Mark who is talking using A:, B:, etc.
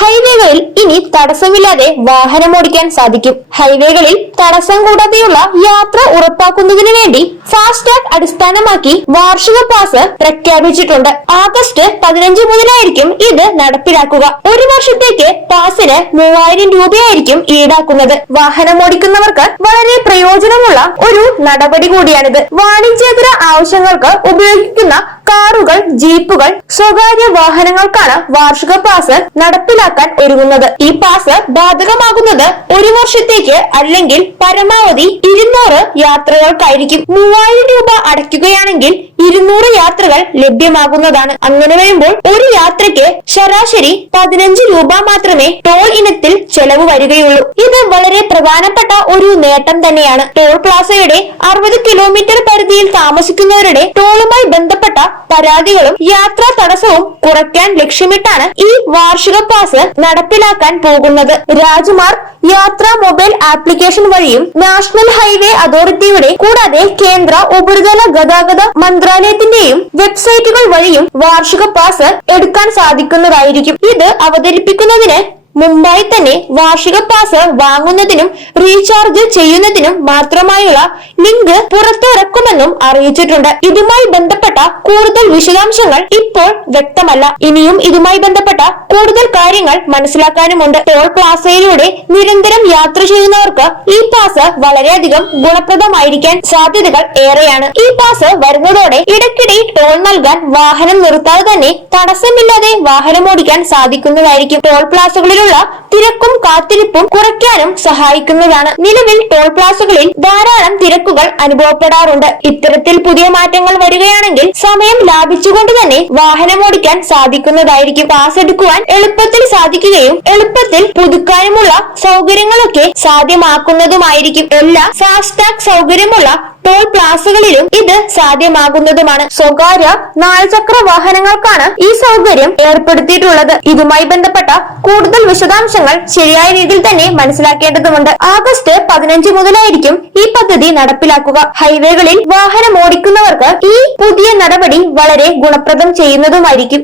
A: ഹൈവേകളിൽ ഇനി തടസ്സമില്ലാതെ വാഹനമോടിക്കാൻ സാധിക്കും. ഹൈവേകളിൽ തടസ്സം കൂടാതെയുള്ള യാത്ര ഉറപ്പാക്കുന്നതിന് വേണ്ടി ഫാസ്ടാഗ് അടിസ്ഥാനമാക്കി വാർഷിക പാസ് പ്രഖ്യാപിച്ചിട്ടുണ്ട്. ആഗസ്റ്റ് പതിനഞ്ച് മുതലായിരിക്കും ഇത് നടപ്പിലാക്കുക. ഒരു വർഷത്തേക്ക് പാസിന് മൂവായിരം രൂപയായിരിക്കും ഈടാക്കുന്നത്. വാഹനമോടിക്കുന്നവർക്ക് വളരെ പ്രയോജനമുള്ള ഒരു നടപടി കൂടിയാണിത്. വാണിജ്യേതര ആവശ്യങ്ങൾക്ക് ഉപയോഗിക്കുന്ന കാറുകൾ ജീപ്പുകൾ സ്വകാര്യ വാഹനങ്ങൾക്കാണ് വാർഷിക പാസ് നടപ്പിലാക്കാൻ ഒരുങ്ങുന്നത്. ഈ പാസ് ബാധകമാകുന്നത് ഒരു വർഷത്തേക്ക് അല്ലെങ്കിൽ പരമാവധി ഇരുന്നൂറ് യാത്രകൾക്കായിരിക്കും. മൂവായിരം രൂപ അടയ്ക്കുകയാണെങ്കിൽ ഇരുന്നൂറ് യാത്രകൾ ലഭ്യമാകുന്നതാണ്. അങ്ങനെ വരുമ്പോൾ ഒരു യാത്രയ്ക്ക് ശരാശരി പതിനഞ്ച് രൂപ മാത്രമേ ടോൾ ഇനത്തിൽ ചെലവ് വരികയുള്ളൂ. ഇത് വളരെ പ്രധാനപ്പെട്ട ഒരു നേട്ടം തന്നെയാണ്. ടോൾ പ്ലാസയുടെ അറുപത് കിലോമീറ്റർ പരിധിയിൽ താമസിക്കുന്നവരുടെ ടോളുമായി ബന്ധപ്പെട്ട പരാതികളും യാത്രാ തടസ്സവും കുറയ്ക്കാൻ ലക്ഷ്യമിട്ടാണ് ഈ വാർഷിക പാസ് നടപ്പിലാക്കാൻ പോകുന്നത്. രാജ്മാർഗ് യാത്രാ മൊബൈൽ ആപ്ലിക്കേഷൻ വഴിയും നാഷണൽ ഹൈവേ അതോറിറ്റിയുടെ കൂടാതെ കേന്ദ്ര ഉപരിതല ഗതാഗത മന്ത്രാലയത്തിന്റെയും വെബ്സൈറ്റുകൾ വഴിയും വാർഷിക പാസ് എടുക്കാൻ സാധിക്കുന്നതായിരിക്കും. ഇത് അവതരിപ്പിക്കുന്നതിന് മുമ്പായി തന്നെ വാർഷിക പാസ് വാങ്ങുന്നതിനും റീചാർജ് ചെയ്യുന്നതിനും മാത്രമായുള്ള ലിങ്ക് പുറത്തിറക്കുമെന്നും അറിയിച്ചിട്ടുണ്ട്. ഇതുമായി ബന്ധപ്പെട്ട കൂടുതൽ വിശദാംശങ്ങൾ ഇപ്പോൾ വ്യക്തമല്ല. ഇനിയും ഇതുമായി ബന്ധപ്പെട്ട കൂടുതൽ കാര്യങ്ങൾ മനസ്സിലാക്കാനുമുണ്ട്. ടോൾ പ്ലാസയിലൂടെ നിരന്തരം യാത്ര ചെയ്യുന്നവർക്ക് ഈ പാസ് വളരെയധികം ഗുണപ്രദമായിരിക്കാൻ സാധ്യതകൾ ഏറെയാണ്. ഈ പാസ് വരുന്നതോടെ ഇടയ്ക്കിടെ ടോൾ നൽകാൻ വാഹനം നിർത്താതെ തന്നെ തടസ്സമില്ലാതെ വാഹനം ഓടിക്കാൻ സാധിക്കുന്നതായിരിക്കും. ടോൾ Viola തിരക്കും കാത്തിരിപ്പും കുറയ്ക്കാനും സഹായിക്കുന്നതാണ്. നിലവിൽ ടോൾ പ്ലാസകളിൽ ധാരാളം തിരക്കുകൾ അനുഭവപ്പെടാറുണ്ട്. ഇത്തരത്തിൽ പുതിയ മാറ്റങ്ങൾ വരികയാണെങ്കിൽ സമയം ലാഭിച്ചുകൊണ്ട് തന്നെ വാഹനം ഓടിക്കാൻ സാധിക്കുന്നതായിരിക്കും. പാസ് എടുക്കുവാൻ എളുപ്പത്തിൽ സാധിക്കുകയും എളുപ്പത്തിൽ പുതുക്കാനുമുള്ള സൗകര്യങ്ങളൊക്കെ സാധ്യമാക്കുന്നതുമായിരിക്കും. എല്ലാ ഫാസ്ടാഗ് സൗകര്യമുള്ള ടോൾ പ്ലാസകളിലും ഇത് സാധ്യമാകുന്നതുമാണ്. സ്വകാര്യ നാലുചക്ര വാഹനങ്ങൾക്കാണ് ഈ സൗകര്യം ഏർപ്പെടുത്തിയിട്ടുള്ളത്. ഇതുമായി ബന്ധപ്പെട്ട കൂടുതൽ വിശദാംശങ്ങൾ ശരിയായ രീതിയിൽ തന്നെ മനസ്സിലാക്കേണ്ടതുണ്ട് ആഗസ്റ്റ് പതിനഞ്ച് മുതലായിരിക്കും ഈ പദ്ധതി നടപ്പിലാക്കുക. ഹൈവേകളിൽ വാഹനം ഓടിക്കുന്നവർക്ക് ഈ പുതിയ നടപടി വളരെ ഗുണപ്രദം ചെയ്യുന്നതുമായിരിക്കും.